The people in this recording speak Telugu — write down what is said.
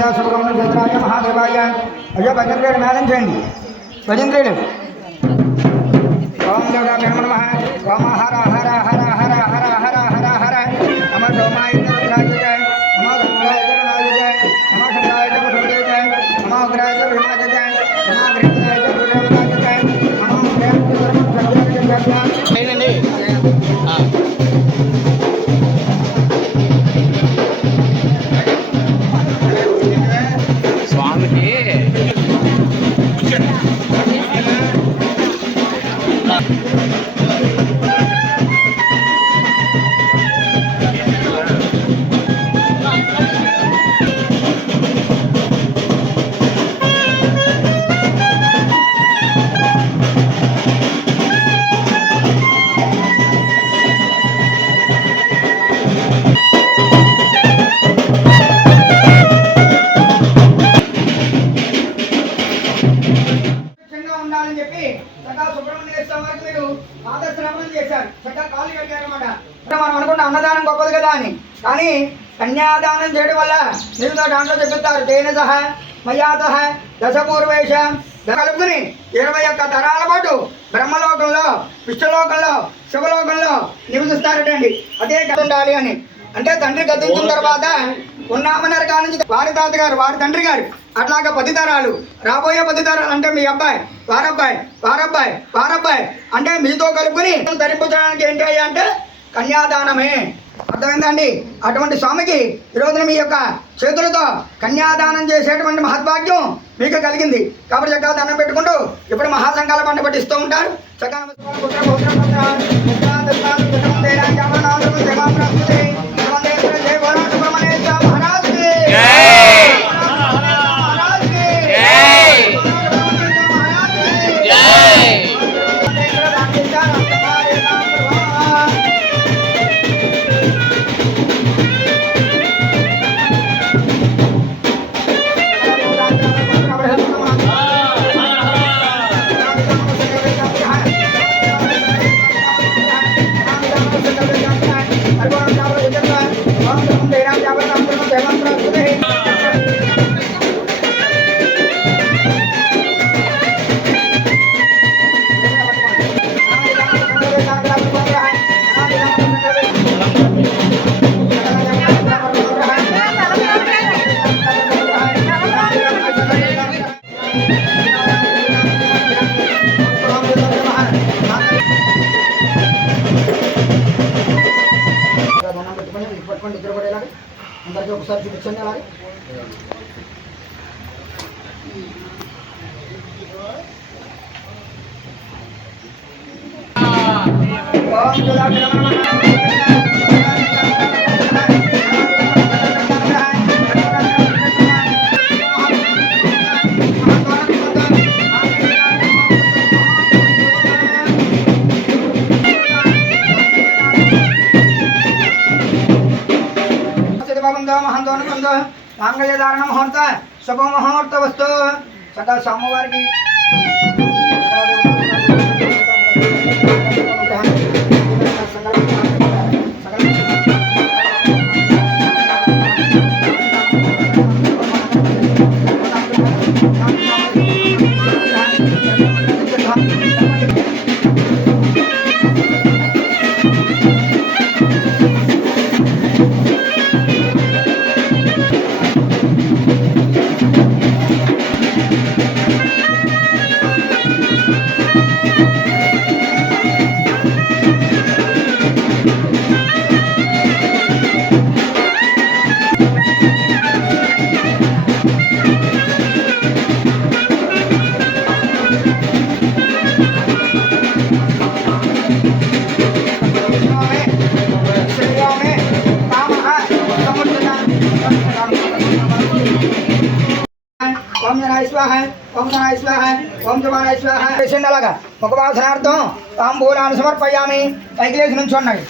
శుభగమన చంద్రాయ మహాదేవాయ. అయ్యో భజంత్రుడు మేళం చేయండి. భజంత్రుడు ఓం గౌడాభ్యో నమః. ఓం హర హర హర హర హర హర హర హర. నమ సోమాయ రుద్రాయ జయ. నమ గంగాయ కరుణాయ జయ. నమ శంకరాయ వసుదేవాయ జయ. నమ ఉగ్రాయ విమాయ జయ. నమ గ్రీవాయ గురుదేవాయ జయ. నమ ఉగ్రాయ గురుదేవాయ జయ. ఉండాలని చెప్పి చక్కగా సుబ్రహ్మణ్య స్వామి వారికి మీరు ఆదర్శనమనం చేశారు. చక్కగా కాలు కడిగారన్నమాట. మనం అనుకున్న అన్నదానం గొప్పది కదా అని, కానీ కన్యాదానం చేయడం వల్ల మీరు దాంట్లో చెప్తారు తేన సహ మయాత దశపూర్వేశ కలుపుకుని 21 తరాల పాటు బ్రహ్మలోకంలో విష్ణులోకంలో శివలోకంలో నివసిస్తారటండి. అదే ఉండాలి అని అంటే తండ్రి గతించిన తర్వాత ఉన్నామన్నారు కాడ నుంచి వారి తాతగారు వారి తండ్రి గారు అట్లాగా 10 తరాలు రాబోయే 10 తరాలు అంటే మీ అబ్బాయి వారబ్బాయి వారబ్బాయి వారబ్బాయి అంటే మీతో కలుపుకుని ధరింపడానికి ఏంటి అయ్యా అంటే కన్యాదానమే. అర్థమైందండి. అటువంటి స్వామికి ఈరోజున మీ యొక్క చేతులతో కన్యాదానం చేసేటువంటి మహద్భాగ్యం మీకు కలిగింది. కాబట్టి చక్కగా దండం పెట్టుకుంటూ ఇప్పుడు మహాసంకల్ప పంట పట్టిస్తూ ఉంటారు. చక్కగా పట్టుకొని నిద్రపడేలాగా అందరికీ ఒకసారి చూపించండి. అలాగే మహంతో మాంగళ్యధారణ ముహూర్త శుభ ముహూర్త వస్తు సదా స్వామివారికి ఓం జనాయ స్వాహ ఓం జనాయ స్వాహ ఓం జవానాయ స్వాహ. పేషెంట్ అలాగా ఒక వాసనార్థం తాంబూలాన్ని సమర్పయామి. పైకి లేచి నుంచున్నాయి.